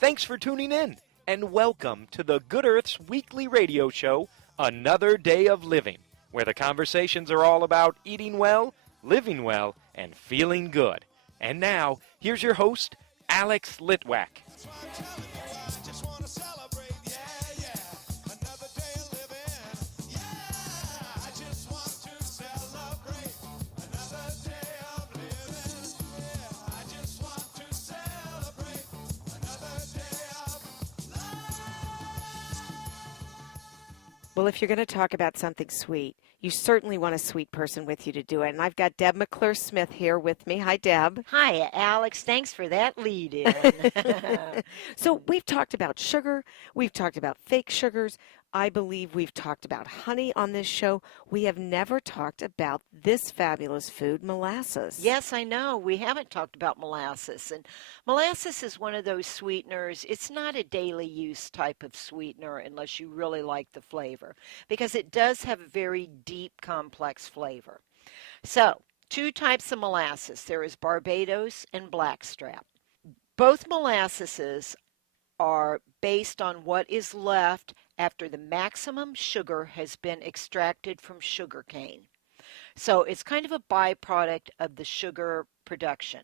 Thanks for tuning in, and welcome to the Good Earth's weekly radio show, Another Day of Living, where the conversations are all about eating well, living well, and feeling good. And now, here's your host, Alex Litwack. Well, if you're going to talk about something sweet, you certainly want a sweet person with you to do it. And I've got Deb McClure-Smith here with me. Hi, Deb. Hi, Alex. Thanks for that lead-in. So we've talked about sugar. We've talked about fake sugars. I believe we've talked about honey on this show. We have never talked about this fabulous food, molasses. Yes, I know. We haven't talked about molasses. And molasses is one of those sweeteners. It's not a daily use type of sweetener unless you really like the flavor, because it does have a very deep, complex flavor. So, two types of molasses. There is Barbados and blackstrap. Both molasses are based on what is left after the maximum sugar has been extracted from sugarcane. So it's kind of a byproduct of the sugar production.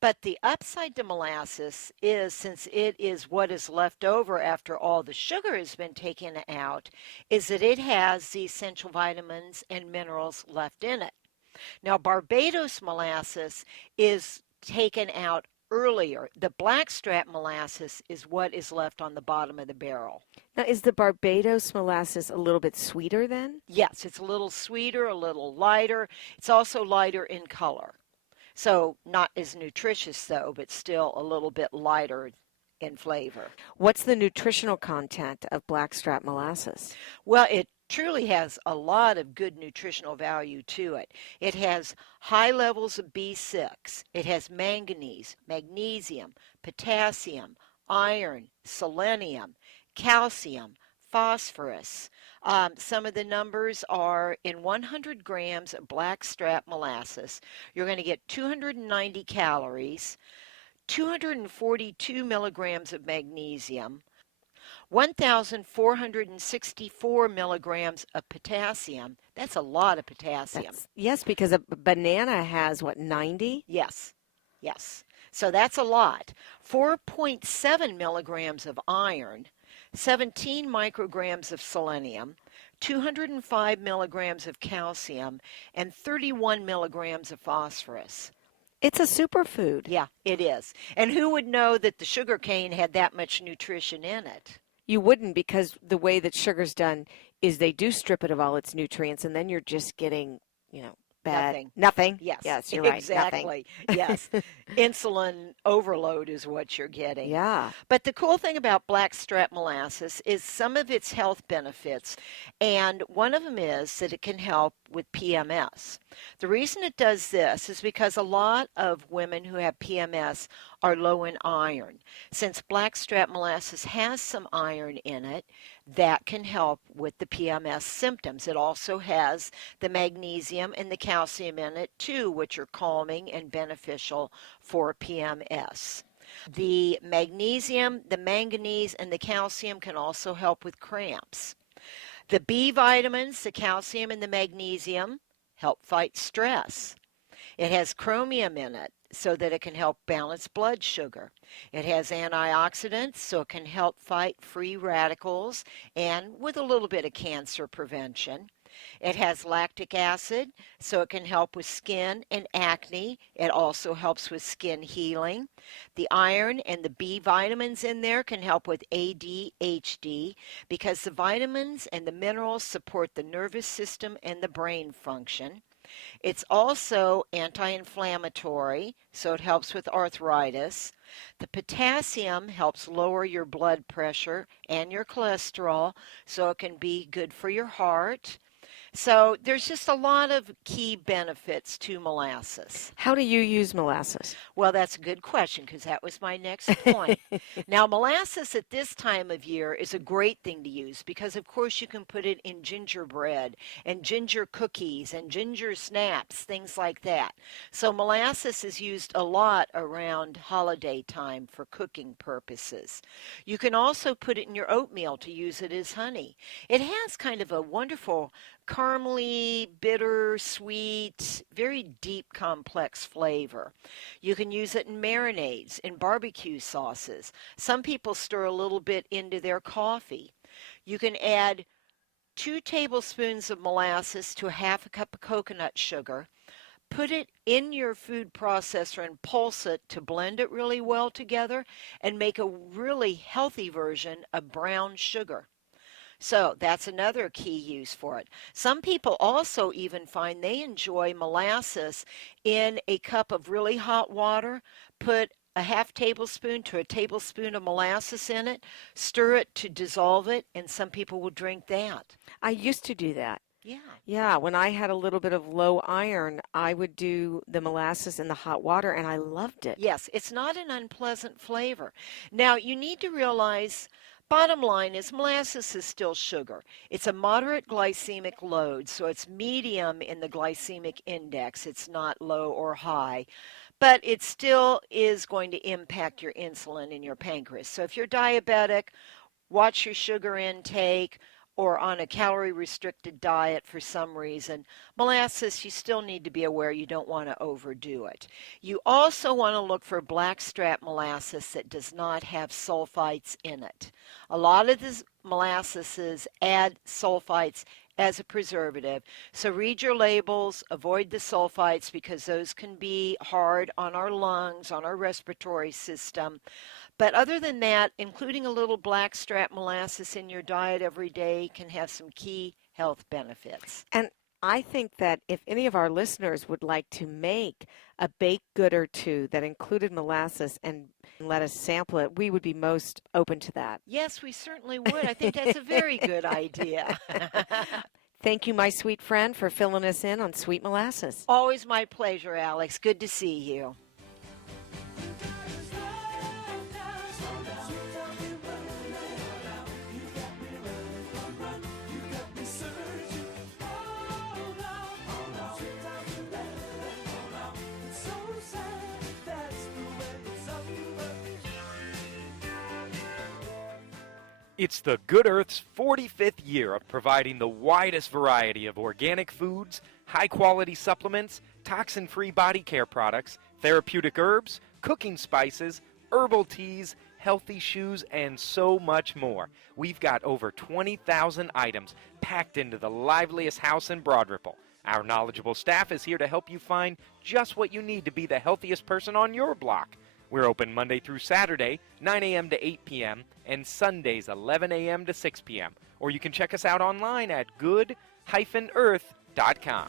But the upside to molasses is, since it is what is left over after all the sugar has been taken out, is that it has the essential vitamins and minerals left in it. Now, Barbados molasses is taken out earlier. The blackstrap molasses is what is left on the bottom of the barrel. Now, is the Barbados molasses a little bit sweeter then? Yes, it's a little sweeter, a little lighter. It's also lighter in color. So not as nutritious, though, but still a little bit lighter in flavor. What's the nutritional content of blackstrap molasses? Well, it truly has a lot of good nutritional value to it. It has high levels of B6. It has manganese, magnesium, potassium, iron, selenium, calcium, phosphorus. Some of the numbers are in 100 grams of blackstrap molasses, you're going to get 290 calories, 242 milligrams of magnesium, 1,464 milligrams of potassium. That's a lot of potassium. Yes, because a banana has, 90? Yes. So that's a lot. 4.7 milligrams of iron, 17 micrograms of selenium, 205 milligrams of calcium, and 31 milligrams of phosphorus. It's a superfood. Yeah, it is. And who would know that the sugar cane had that much nutrition in it? You wouldn't, because the way that sugar's done is they do strip it of all its nutrients, and then you're just getting, bad. Nothing? Yes, you're right. Exactly. Yes. Insulin overload is what you're getting. Yeah. But the cool thing about blackstrap molasses is some of its health benefits, and one of them is that it can help with PMS. The reason it does this is because a lot of women who have PMS are low in iron. Since blackstrap molasses has some iron in it, that can help with the PMS symptoms. It also has the magnesium and the calcium in it too, which are calming and beneficial for PMS. The magnesium, the manganese, and the calcium can also help with cramps. The B vitamins, the calcium and the magnesium, help fight stress. It has chromium in it so that it can help balance blood sugar. It has antioxidants so it can help fight free radicals and with a little bit of cancer prevention. It has lactic acid so it can help with skin and acne. It also helps with skin healing. The iron and the B vitamins in there can help with ADHD because the vitamins and the minerals support the nervous system and the brain function. It's also anti-inflammatory, so it helps with arthritis. The potassium helps lower your blood pressure and your cholesterol, so it can be good for your heart. So there's just a lot of key benefits to molasses. How do you use molasses? Well, that's a good question because that was my next point. Now, molasses at this time of year is a great thing to use because, of course, you can put it in gingerbread and ginger cookies and ginger snaps, things like that. So, molasses is used a lot around holiday time for cooking purposes. You can also put it in your oatmeal to use it as honey. It has kind of a wonderful caramely, bitter, sweet, very deep, complex flavor. You can use it in marinades, in barbecue sauces. Some people stir a little bit into their coffee. You can add 2 tablespoons of molasses to a half a cup of coconut sugar. Put it in your food processor and pulse it to blend it really well together and make a really healthy version of brown sugar. So that's another key use for it. Some people also even find they enjoy molasses in a cup of really hot water. Put a half tablespoon to a tablespoon of molasses in it, stir it to dissolve it, and some people will drink that. I used to do that. Yeah. Yeah, when I had a little bit of low iron, I would do the molasses in the hot water, and I loved it. Yes, it's not an unpleasant flavor. Now, you need to realize bottom line is molasses is still sugar. It's a moderate glycemic load, so it's medium in the glycemic index. It's not low or high, but it still is going to impact your insulin in your pancreas. So if you're diabetic, watch your sugar intake, or on a calorie restricted diet for some reason, molasses, you still need to be aware you don't want to overdo it. You also want to look for blackstrap molasses that does not have sulfites in it. A lot of these molasses add sulfites as a preservative. So read your labels, avoid the sulfites because those can be hard on our lungs, on our respiratory system. But other than that, including a little blackstrap molasses in your diet every day can have some key health benefits. And I think that if any of our listeners would like to make a baked good or two that included molasses and let us sample it, we would be most open to that. Yes, we certainly would. I think that's a very good idea. Thank you, my sweet friend, for filling us in on sweet molasses. Always my pleasure, Alex. Good to see you. It's the Good Earth's 45th year of providing the widest variety of organic foods, high-quality supplements, toxin-free body care products, therapeutic herbs, cooking spices, herbal teas, healthy shoes, and so much more. We've got over 20,000 items packed into the liveliest house in Broad Ripple. Our knowledgeable staff is here to help you find just what you need to be the healthiest person on your block. We're open Monday through Saturday, 9 a.m. to 8 p.m., and Sundays, 11 a.m. to 6 p.m. Or you can check us out online at good-earth.com.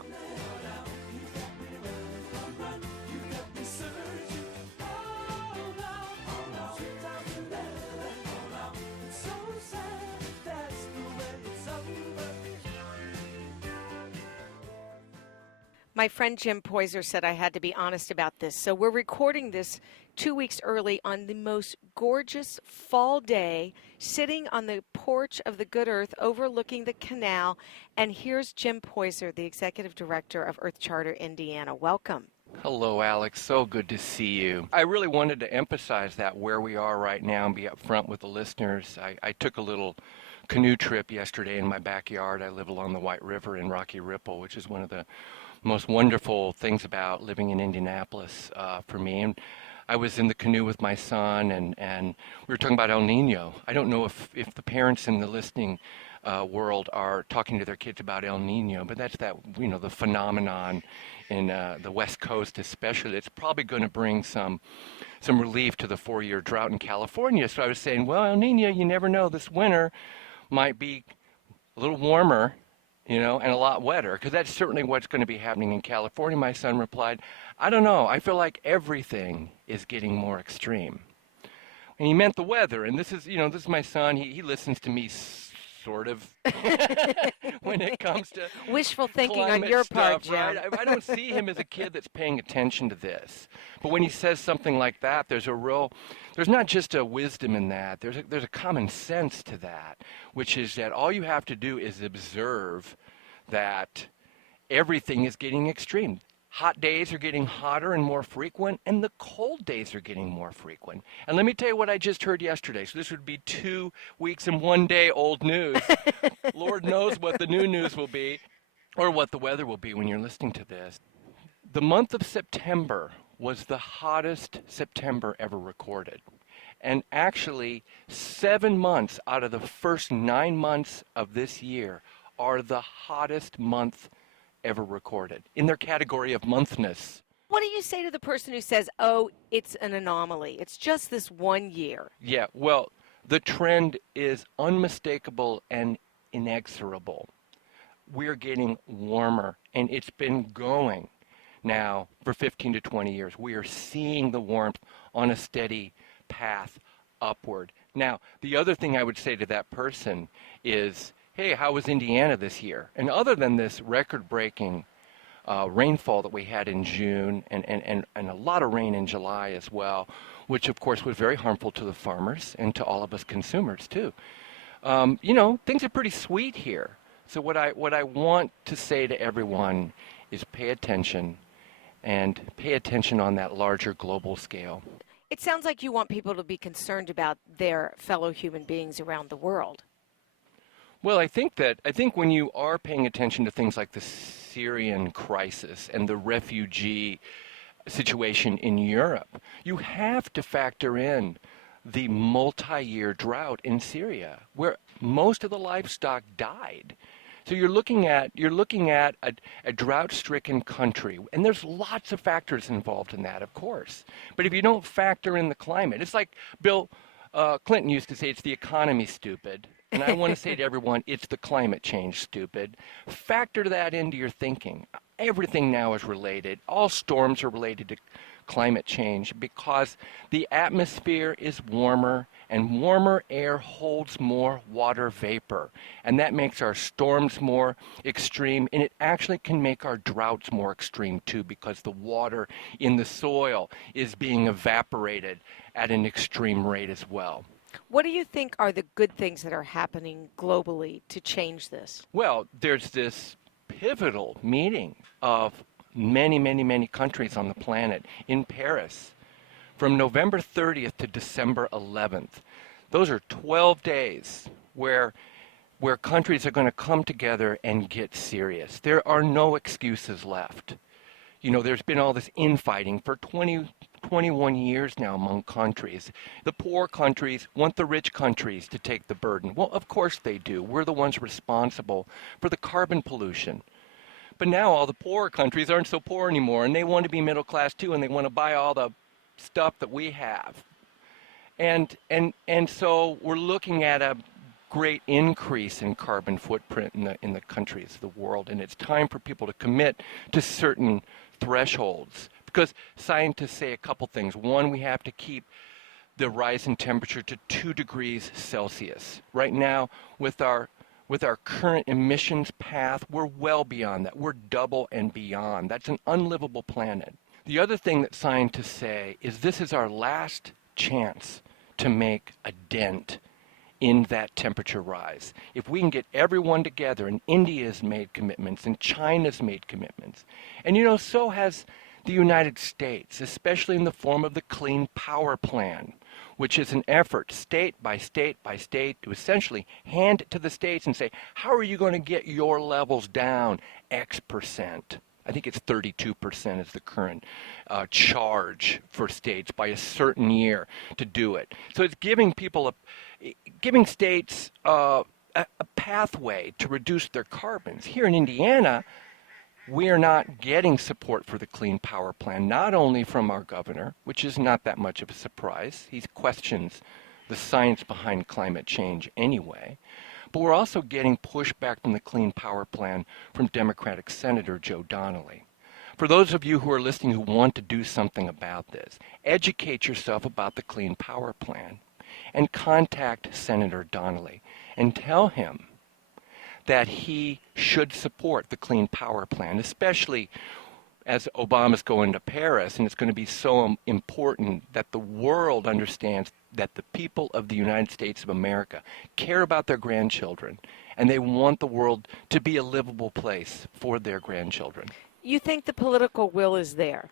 My friend Jim Poyser said I had to be honest about this. So we're recording this 2 weeks early on the most gorgeous fall day, sitting on the porch of the Good Earth overlooking the canal. And here's Jim Poyser, the executive director of Earth Charter Indiana. Welcome. Hello, Alex. So good to see you. I really wanted to emphasize that where we are right now and be up front with the listeners. I took a little canoe trip yesterday in my backyard. I live along the White River in Rocky Ripple, which is one of the most wonderful things about living in Indianapolis for me. And I was in the canoe with my son, and we were talking about El Nino. I don't know if the parents in the listening world are talking to their kids about El Nino, but that's the phenomenon in the West Coast especially. It's probably going to bring some relief to the 4-year drought in California. So I was saying, well, El Nino, you never know. This winter might be a little warmer, and a lot wetter, because that's certainly what's going to be happening in California. My son replied, I don't know. I feel like everything is getting more extreme. And he meant the weather. And this is my son. He listens to me sort of, when it comes to Wishful thinking on climate your stuff, part, Jim. right? I don't see him as a kid that's paying attention to this. But when he says something like that, there's not just a wisdom in that. There's a common sense to that, which is that all you have to do is observe that everything is getting extreme. Hot days are getting hotter and more frequent, and the cold days are getting more frequent. And let me tell you what I just heard yesterday. So this would be 2 weeks and 1 day old news. Lord knows what the new news will be, or what the weather will be when you're listening to this. The month of September was the hottest September ever recorded. And actually, 7 months out of the first 9 months of this year are the hottest month ever recorded in their category of monthness. What do you say to the person who says, oh, it's an anomaly? It's just this 1 year. Yeah, well, the trend is unmistakable and inexorable. We're getting warmer, and it's been going now for 15 to 20 years. We are seeing the warmth on a steady path upward. Now, the other thing I would say to that person is, hey, how was Indiana this year? And other than this record-breaking rainfall that we had in June and a lot of rain in July as well, which of course was very harmful to the farmers and to all of us consumers too. Things are pretty sweet here. So what I want to say to everyone is pay attention, and pay attention on that larger global scale. It sounds like you want people to be concerned about their fellow human beings around the world. Well, I think when you are paying attention to things like the Syrian crisis and the refugee situation in Europe, you have to factor in the multi-year drought in Syria, where most of the livestock died. So you're looking at a drought-stricken country, and there's lots of factors involved in that, of course. But if you don't factor in the climate, it's like Bill Clinton used to say, it's the economy, stupid. And I want to say to everyone, it's the climate change, stupid. Factor that into your thinking. Everything now is related. All storms are related to climate change because the atmosphere is warmer, and warmer air holds more water vapor. And that makes our storms more extreme, and it actually can make our droughts more extreme too, because the water in the soil is being evaporated at an extreme rate as well. What do you think are the good things that are happening globally to change this? Well, there's this pivotal meeting of many, many, many countries on the planet in Paris from November 30th to December 11th. Those are 12 days where countries are going to come together and get serious. There are no excuses left. There's been all this infighting for 21 years now among countries. The poor countries want the rich countries to take the burden. Well, of course they do. We're the ones responsible for the carbon pollution. But now all the poorer countries aren't so poor anymore, and they want to be middle class too, and they want to buy all the stuff that we have. And so we're looking at a great increase in carbon footprint in the countries of the world, and it's time for people to commit to certain thresholds. Because scientists say a couple things. One, we have to keep the rise in temperature to 2 degrees Celsius. Right now, with our current emissions path, we're well beyond that. We're double and beyond. That's an unlivable planet. The other thing that scientists say is this is our last chance to make a dent in that temperature rise. If we can get everyone together, and India's made commitments, and China's made commitments, and so has the United States, especially in the form of the Clean Power Plan, which is an effort state by state by state to essentially hand it to the states and say, how are you going to get your levels down X percent? I think it's 32% is the current charge for states by a certain year to do it. So it's giving states a pathway to reduce their carbons. Here in Indiana, we are not getting support for the Clean Power Plan, not only from our governor, which is not that much of a surprise. He questions the science behind climate change anyway. But we're also getting pushback from the Clean Power Plan from Democratic Senator Joe Donnelly. For those of you who are listening who want to do something about this, educate yourself about the Clean Power Plan and contact Senator Donnelly and tell him that he should support the Clean Power Plan, especially as Obama's going to Paris, and it's going to be so important that the world understands that the people of the United States of America care about their grandchildren, and they want the world to be a livable place for their grandchildren. You think the political will is there?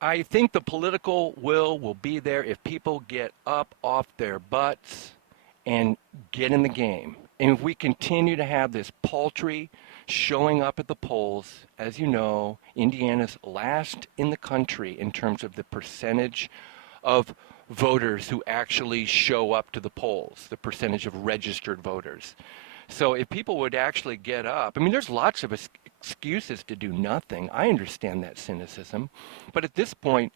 I think the political will be there if people get up off their butts and get in the game. And if we continue to have this paltry showing up at the polls, as you know, Indiana's last in the country in terms of the percentage of voters who actually show up to the polls, the percentage of registered voters. So if people would actually get up, I mean, there's lots of excuses to do nothing. I understand that cynicism. But at this point,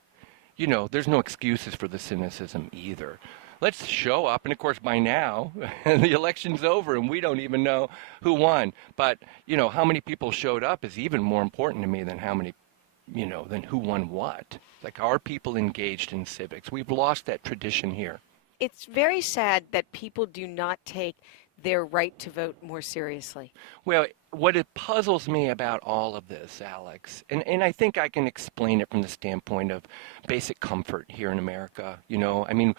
you know, there's no excuses for the cynicism either. Let's show up. And of course, by now, the election's over and we don't even know who won. But, you know, how many people showed up is even more important to me than how many, you know, than who won what. Like, are people engaged in civics? We've lost that tradition here. It's very sad that people do not take their right to vote more seriously. Well, what it puzzles me about all of this, Alex, and I think I can explain it from the standpoint of basic comfort here in America. You know, I mean,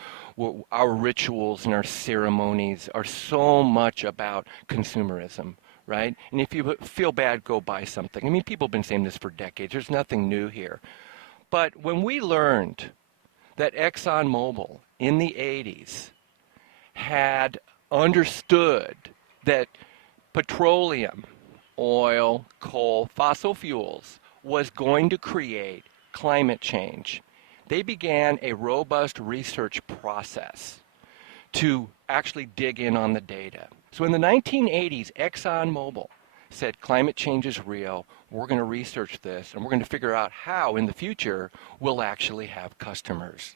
our rituals and our ceremonies are so much about consumerism, right? And if you feel bad, go buy something. I mean, people have been saying this for decades. There's nothing new here. But when we learned that ExxonMobil in the 80s had understood that petroleum, oil, coal, fossil fuels was going to create climate change, they began a robust research process to actually dig in on the data. So in the 1980s, ExxonMobil said climate change is real, we're going to research this, and we're going to figure out how in the future we'll actually have customers.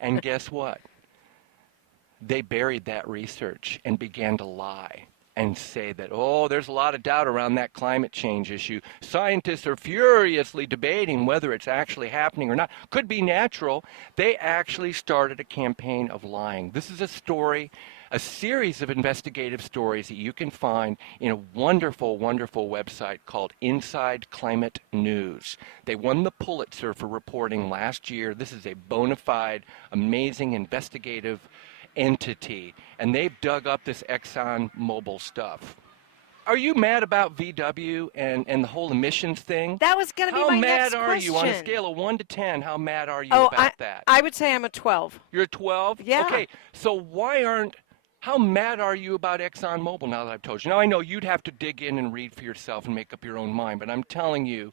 And guess what? They buried that research and began to lie and say that, oh, there's a lot of doubt around that climate change issue. Scientists are furiously debating whether it's actually happening or not. Could be natural. They actually started a campaign of lying. This is a story, a series of investigative stories that you can find in a wonderful, wonderful website called Inside Climate News. They won the Pulitzer for reporting last year. This is a bona fide, amazing investigative entity, and they've dug up this ExxonMobil stuff. Are you mad about VW and the whole emissions thing? That was going to be my next question. How mad are you on a scale of 1 to 10? How mad are you about that? I would say I'm a 12. You're a 12? Yeah. Okay, so how mad are you about ExxonMobil now that I've told you? Now, I know you'd have to dig in and read for yourself and make up your own mind, but I'm telling you,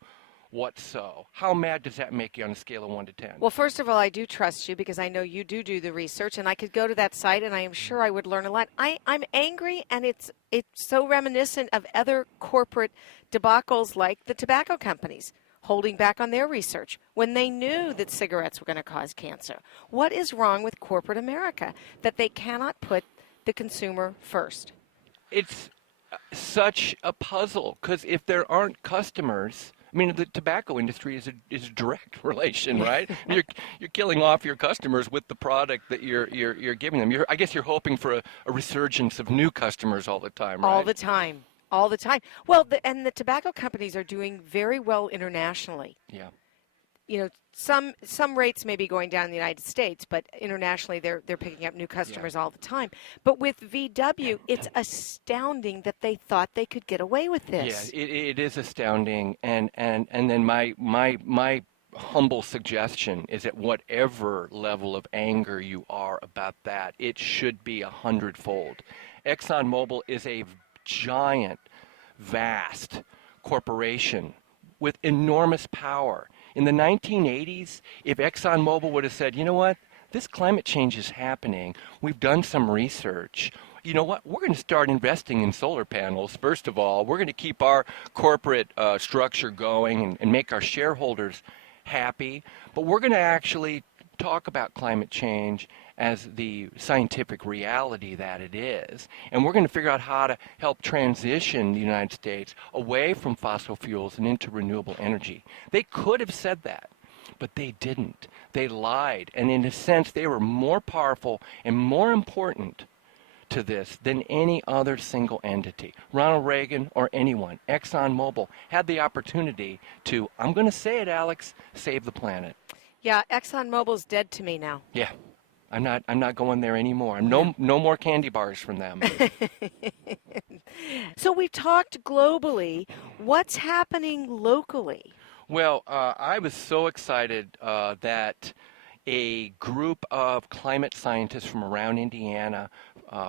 what so? How mad does that make you on a scale of 1 to 10? Well, first of all, I do trust you because I know you do the research, and I could go to that site, and I am sure I would learn a lot. I'm angry, and it's so reminiscent of other corporate debacles like the tobacco companies holding back on their research when they knew that cigarettes were going to cause cancer. What is wrong with corporate America that they cannot put the consumer first? It's such a puzzle because if there aren't customers, I mean, the tobacco industry is a direct relation, right? You're killing off your customers with the product that you're giving them. I guess you're hoping for a resurgence of new customers all the time, right? All the time. Well, the tobacco companies are doing very well internationally. Yeah. You know, some rates may be going down in the United States, but internationally they're picking up new customers all the time. But with VW, it's astounding that they thought they could get away with this. Yeah, it is astounding, and then my humble suggestion is at whatever level of anger you are about that, it should be 100-fold. ExxonMobil is a giant, vast corporation with enormous power. In the 1980s, if ExxonMobil would have said, you know what, this climate change is happening, we've done some research, you know what, we're going to start investing in solar panels, first of all. We're going to keep our corporate structure going and make our shareholders happy, but we're going to actually talk about climate change as the scientific reality that it is. And we're going to figure out how to help transition the United States away from fossil fuels and into renewable energy. They could have said that, but they didn't. They lied. And in a sense, they were more powerful and more important to this than any other single entity. Ronald Reagan or anyone, ExxonMobil, had the opportunity to, I'm going to say it, Alex, save the planet. Yeah, ExxonMobil's dead to me now. Yeah. I'm not going there anymore. No more candy bars from them. So we've talked globally. What's happening locally? Well, I was so excited that a group of climate scientists from around Indiana,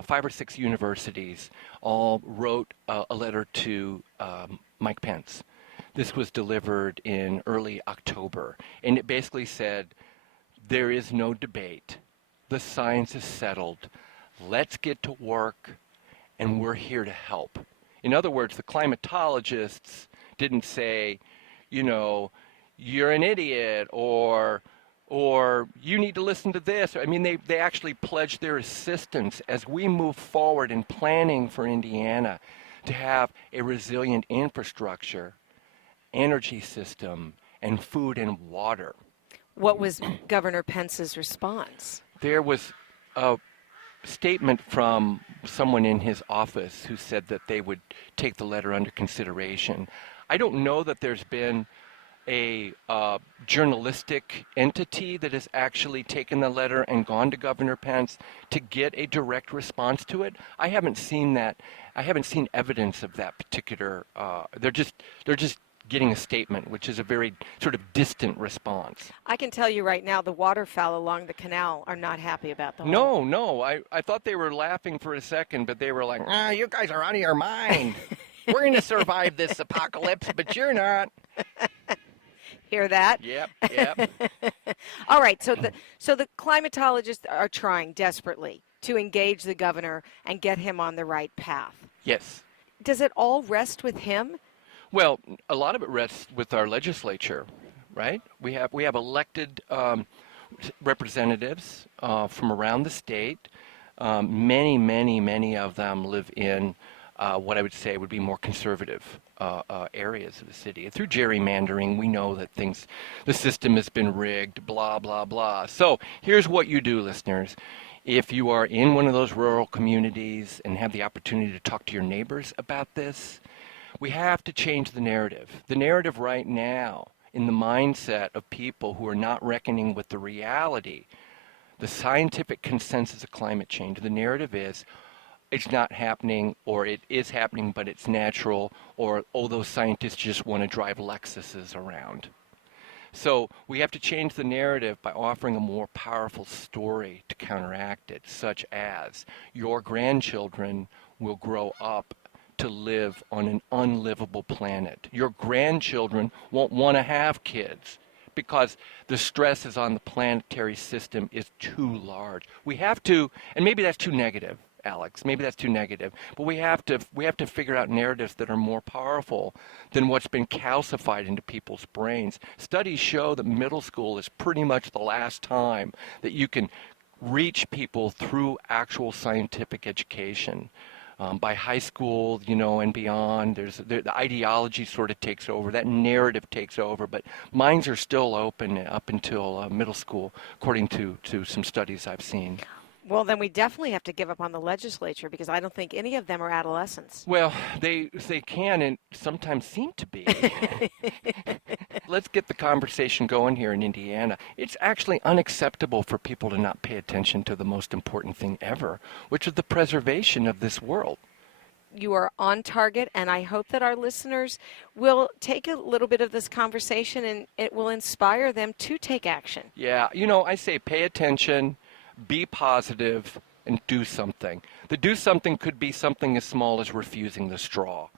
5 or 6 universities, all wrote a letter to Mike Pence. This was delivered in early October, and it basically said, there is no debate. The science is settled. Let's get to work, and we're here to help. In other words, the climatologists didn't say, you're an idiot, or you need to listen to this. I mean, they actually pledged their assistance as we move forward in planning for Indiana to have a resilient infrastructure, energy system, and food and water. What was Governor Pence's response? There was a statement from someone in his office who said that they would take the letter under consideration. I don't know that there's been a journalistic entity that has actually taken the letter and gone to Governor Pence to get a direct response to it. I haven't seen that. I haven't seen evidence of that particular. They're just getting a statement, which is a very sort of distant response. I can tell you right now, the waterfowl along the canal are not happy about the No. I thought they were laughing for a second, but they were like, you guys are out of your mind. We're going to survive this apocalypse, but you're not. Hear that? Yep. All right, so the climatologists are trying desperately to engage the governor and get him on the right path. Yes. Does it all rest with him? Well, a lot of it rests with our legislature, right? We have elected representatives from around the state. Many of them live in what I would say would be more conservative areas of the city. Through gerrymandering, we know that the system has been rigged, blah, blah, blah. So here's what you do, listeners. If you are in one of those rural communities and have the opportunity to talk to your neighbors about this, we have to change the narrative. The narrative right now, in the mindset of people who are not reckoning with the reality, the scientific consensus of climate change, the narrative is, it's not happening, or it is happening, but it's natural, or, those scientists just want to drive Lexuses around. So we have to change the narrative by offering a more powerful story to counteract it, such as your grandchildren will grow up to live on an unlivable planet. Your grandchildren won't want to have kids because the stresses on the planetary system is too large. We have to, and maybe that's too negative, Alex. Maybe that's too negative. But we have to figure out narratives that are more powerful than what's been calcified into people's brains. Studies show that middle school is pretty much the last time that you can reach people through actual scientific education. By high school, and beyond, the ideology sort of takes over. That narrative takes over, but minds are still open up until middle school, according to some studies I've seen. Well, then we definitely have to give up on the legislature because I don't think any of them are adolescents. Well, they can and sometimes seem to be. Let's get the conversation going here in Indiana. It's actually unacceptable for people to not pay attention to the most important thing ever, which is the preservation of this world. You are on target, and I hope that our listeners will take a little bit of this conversation and it will inspire them to take action. Yeah, I say pay attention, be positive, and do something. The do something could be something as small as refusing the straw.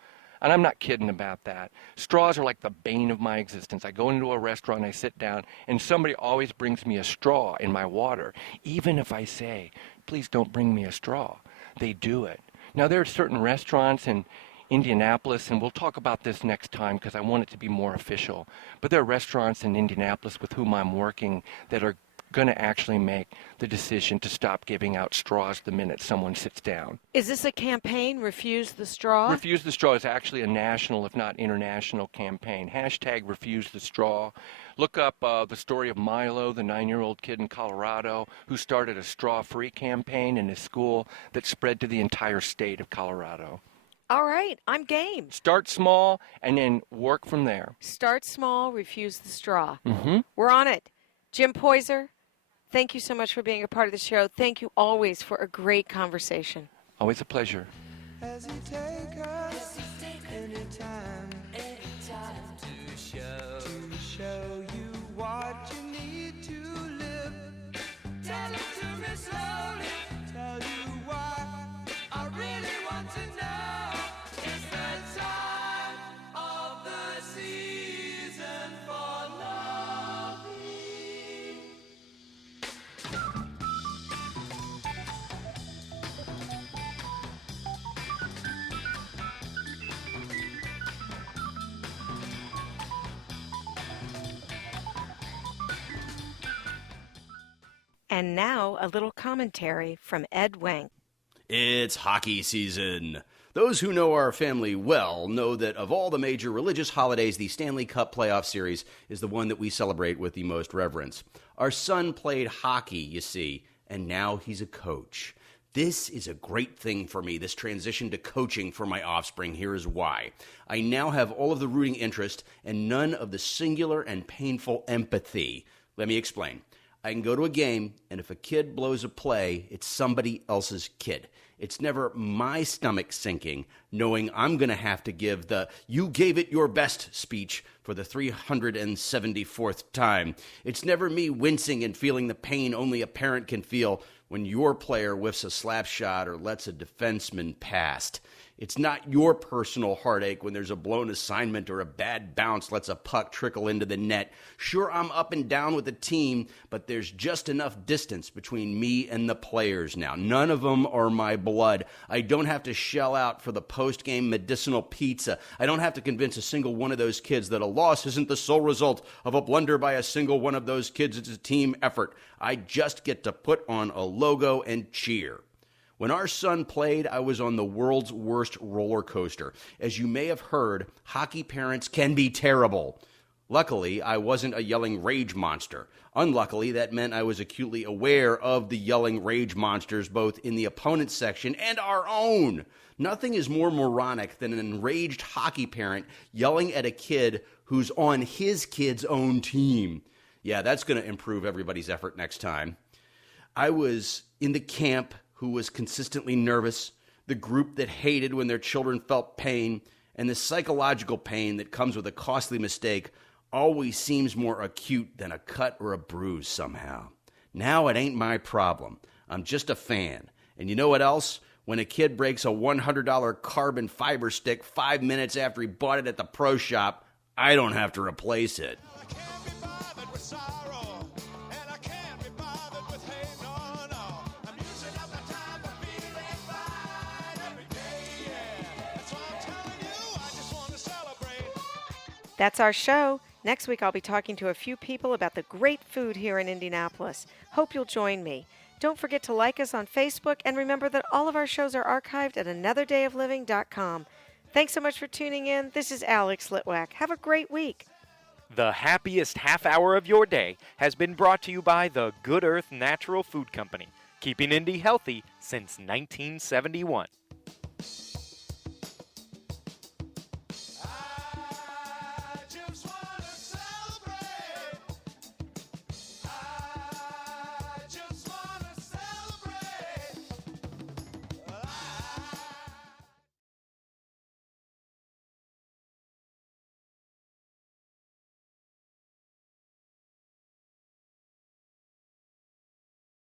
And I'm not kidding about that. Straws are like the bane of my existence. I go into a restaurant, I sit down, and somebody always brings me a straw in my water. Even if I say, please don't bring me a straw, they do it. Now, there are certain restaurants in Indianapolis, and we'll talk about this next time because I want it to be more official. But there are restaurants in Indianapolis with whom I'm working that are going to actually make the decision to stop giving out straws the minute someone sits down. Is this a campaign, Refuse the Straw? Refuse the Straw is actually a national, if not international, campaign. Hashtag Refuse the Straw. Look up the story of Milo, the 9-year-old kid in Colorado who started a straw-free campaign in his school that spread to the entire state of Colorado. All right, I'm game. Start small and then work from there. Start small, refuse the straw. Mm-hmm. We're on it. Jim Poyser, thank you so much for being a part of the show. Thank you always for a great conversation. Always a pleasure. As you take us anytime to show you what you need to live. Tell it to me slowly, tell you why I really want to know. It's the time of the season for loving. And now a little commentary from Ed Wang. It's hockey season. Those who know our family well know that of all the major religious holidays, the Stanley Cup Playoff Series is the one that we celebrate with the most reverence. Our son played hockey, you see, and now he's a coach. This is a great thing for me, this transition to coaching for my offspring. Here is why. I now have all of the rooting interest and none of the singular and painful empathy. Let me explain. I can go to a game, and if a kid blows a play, it's somebody else's kid. It's never my stomach sinking, knowing I'm going to have to give the "you gave it your best" speech for the 374th time. It's never me wincing and feeling the pain only a parent can feel when your player whiffs a slap shot or lets a defenseman past. It's not your personal heartache when there's a blown assignment or a bad bounce lets a puck trickle into the net. Sure, I'm up and down with the team, but there's just enough distance between me and the players now. None of them are my blood. I don't have to shell out for the post-game medicinal pizza. I don't have to convince a single one of those kids that a loss isn't the sole result of a blunder by a single one of those kids. It's a team effort. I just get to put on a logo and cheer. When our son played, I was on the world's worst roller coaster. As you may have heard, hockey parents can be terrible. Luckily, I wasn't a yelling rage monster. Unluckily, that meant I was acutely aware of the yelling rage monsters both in the opponent's section and our own. Nothing is more moronic than an enraged hockey parent yelling at a kid who's on his kid's own team. Yeah, that's going to improve everybody's effort next time. I was in the camp who was consistently nervous, the group that hated when their children felt pain, and the psychological pain that comes with a costly mistake always seems more acute than a cut or a bruise somehow. Now it ain't my problem. I'm just a fan. And you know what else? When a kid breaks a $100 carbon fiber stick 5 minutes after he bought it at the pro shop, I don't have to replace it. That's our show. Next week, I'll be talking to a few people about the great food here in Indianapolis. Hope you'll join me. Don't forget to like us on Facebook, and remember that all of our shows are archived at anotherdayofliving.com. Thanks so much for tuning in. This is Alex Litwack. Have a great week. The happiest half hour of your day has been brought to you by the Good Earth Natural Food Company, keeping Indy healthy since 1971.